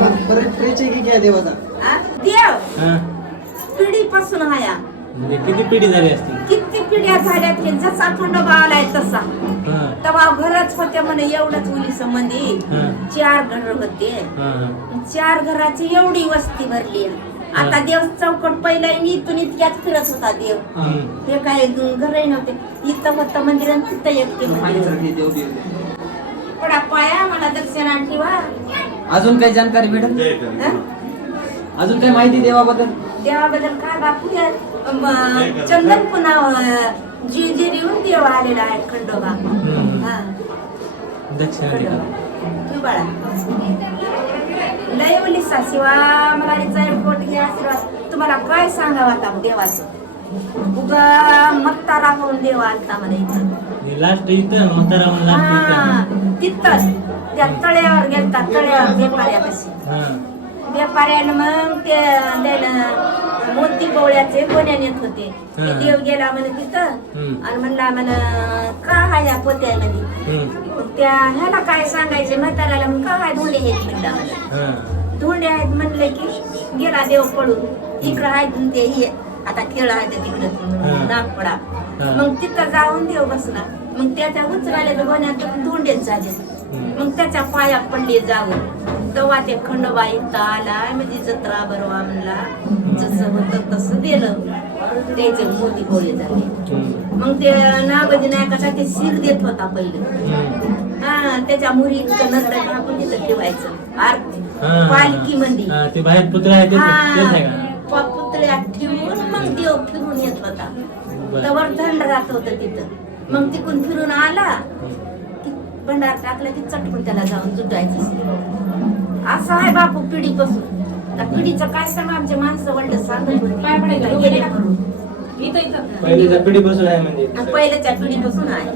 परत परिचय की काय देवाचा? देव हा पिढीपासून हाया. म्हणजे किती पिढी झाली असती? किती पिढ्या झाल्या की जसा खंडोबा आलाय तसा. हा तेव्हा घरच होते म्हणे एवढंच मुली संबंधी. हा 4 घर होते. हा 4 घराची एवढी वस्ती भरली. आता देव चौकट पहिला इथून इतक्यात फिरत होता देव. हे काय घरही नव्हते. इथं होतं मंदिर आणि तिथं एकटे मंदिर. पडा पाया मला दर्शनाला ठेवा. अजून काही जानकारी भेटत? हं? अजून काही माहिती देवाबद्दल? देवाबद्दल काय बापू चंदन पुन्हा जेरीहून देव आलेला आहे खंडोबा. हा दक्षिणा तू बाळा लय मुली शिवा मराठीचा रिपोर्ट घ्या आशीर्वाद. तुम्हाला काय सांगावं आता देवाचं? उगा मत्तारा होऊन देव आणता मला इथं. लास्ट इथं म्हातारा लास्ट तिथंच त्या तळ्यावर गेलता. तळ्यावर व्यापाऱ्यापाशी व्यापाऱ्यानं मग ते मोती पोळ्याचे गोण्या नेत होते. ते देव गेला म्हणे तिथं आणि म्हणला म्हण का हाय या पोत्यामध्ये. त्या ह्याला काय सांगायचे म्हाताऱ्याला मग का हाय धोंडे आहेत म्हणला मला. धोंडे आहेत म्हणले की गेला देव पडून. इकडं आहेत ते हे आता खेळ आहे तिकडं नागपडा. मग तिथं जाऊन देव बसला. मग त्याच्या उचलाले गोण्यात धोंडेच झाले. मग त्याच्या पाया पडले जाऊन. तेव्हा ते खंडोबा इथं आला म्हणजे जत्रा बरवा म्हणला. जसं होतं तसं दिलं. त्याचे मोती गोळे झाले. मग ते नागोजी नायकाचा ते शिर देत होता पहिलं. हा त्याच्या मुरी इतकं नरडं टाकून तिथं ठेवायचं. आरती पालखी मंदी ते बाहेर पुतळा आहे का? पुतळ्या ठेवून मग देव फिरून येत होता. तवर थंड राहत होतं तिथं. मग तिकून फिरून आला भंडार टाकला की चटकून त्याला जाऊन जुटायचं. असं आहे बापू पिढीपासून. त्या पिढीचं काय सांगा आमचे माणसं वडलं सांगत होते. पहिल्याच्या पिढीपासून आहे म्हणजे पहिल्याच्या पिढीपासून आहे.